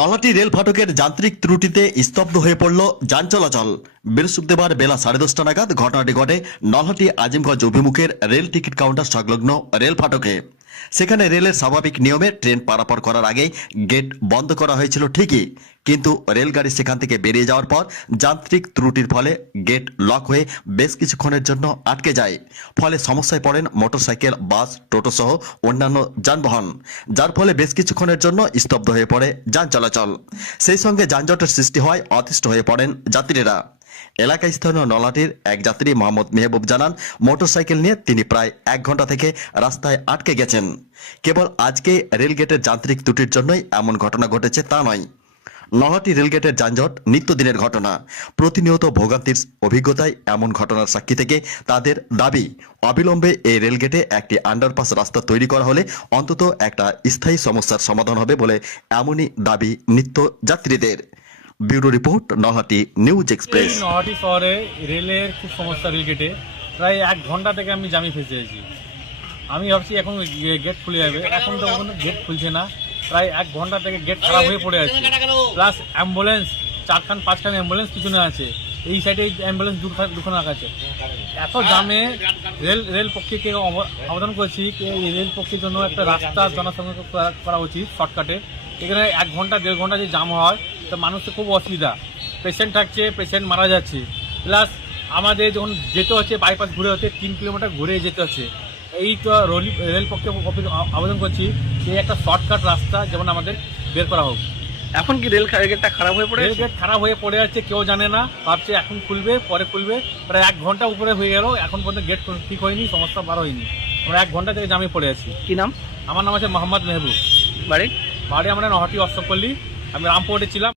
Nalhati rail ফাটকের যান্ত্রিক ত্রুটিতে স্তব্ধ হয়ে পড়ল যান চলাচল। বৃহস্পতিবার বেলা সাড়ে দশটা নাগাদ ঘটনাটি ঘটে নলহাটি আজিমগঞ্জ অভিমুখের রেল টিকিট কাউন্টার সংলগ্ন রেল ফাটকে। সেখানে রেলের স্বাভাবিক নিয়মে ট্রেন পারাপার করার আগে গেট বন্ধ করা হয়েছিল ঠিকই, কিন্তু রেলগাড়ি সেখান থেকে বেরিয়ে যাওয়ার পর যান্ত্রিক ত্রুটির ফলে গেট লক হয়ে বেশ কিছুক্ষণের জন্য আটকে যায়। ফলে সমস্যায় পড়েন মোটরসাইকেল, বাস, টোটো সহ অন্যান্য যানবাহন, যার ফলে বেশ কিছুক্ষণের জন্য স্তব্ধ হয়ে পড়ে যান চলাচল। সেই সঙ্গে যানজটের সৃষ্টি হয় অতিষ্ঠ হয়ে পড়েন যাত্রীরা। এলাকায় স্থানীয় নলাটির এক যাত্রী মোহাম্মদ মেহবুব জানান, মোটরসাইকেল নিয়ে তিনি প্রায় এক ঘণ্টা থেকে রাস্তায় আটকে গেছেন। কেবল আজকে রেলগেটের যান্ত্রিক ত্রুটির জন্যই এমন ঘটনা ঘটেছে তা নয়। নলহাটি রেলগেটের যানজট, নিত্যদিনের ঘটনা, প্রতিনিয়ত ভোগান্তির অভিজ্ঞতায় এমন ঘটনার সাক্ষী থেকে তাদের দাবি, অবিলম্বে এই রেলগেটে একটি আন্ডারপাস রাস্তা তৈরি করা হলে অন্তত একটা স্থায়ী সমস্যার সমাধান হবে বলে এমনই দাবি নিত্য যাত্রীদের। Bureau report, Nalhati news express. Nalhati শহরে রেলের খুব সমস্যা রেল গেটে। প্রায় এক ঘণ্টা থেকে আমি জামি ফেসে আছি। আমি ভাবছি এখন গেট খুলে যাবে। এখন তো কোনো গেট খুলছে না। প্রায় এক ঘণ্টা থেকে গেট খারাপ হয়ে পড়ে আছে। প্লাস অ্যাম্বুলেন্স চারখান, পাঁচখান অ্যাম্বুলেন্স পিছনে আছে। এই সাইডে অ্যাম্বুলেন্স দুখান আছে এত জামে রেল রেল পক্ষকে আবেদন করেছি রেল পক্ষের জন্য একটা রাস্তা করা- করা উচিত শর্টকাটে এখানে এক ঘণ্টা, দেড় ঘণ্টা যে জাম হয় তো মানুষের খুব অসুবিধা। পেশেন্ট থাকছে পেশেন্ট মারা যাচ্ছে। প্লাস আমাদের যখন যেতে হচ্ছে বাইপাস ঘুরে হচ্ছে তিন কিলোমিটার ঘুরে যেতে হচ্ছে। এই তো রলি- রেল পক্ষে অফিস আবেদন করছি যে একটা শর্টকাট রাস্তা যেমন আমাদের বের করা হোক। এখন কি রেল গেটটা খারাপ হয়ে পড়ে রেল গেট খারাপ হয়ে পড়ে আছে কেউ জানে না। ভাবছে এখন খুলবে পরে খুলবে। প্রায় এক ঘণ্টা উপরে হয়ে গেল এখন পর্যন্ত গেট ঠিক হয়নি সমস্যা বার হয়নি। আমরা এক ঘণ্টা থেকে জামে পড়ে আছি। কি নাম? আমার নাম আছে মোহাম্মদ মেহবুব। বাড়ি? বাড়ি আমরা নহাটি অষ্টপল্লী। আমি রামপুরে ছিলাম।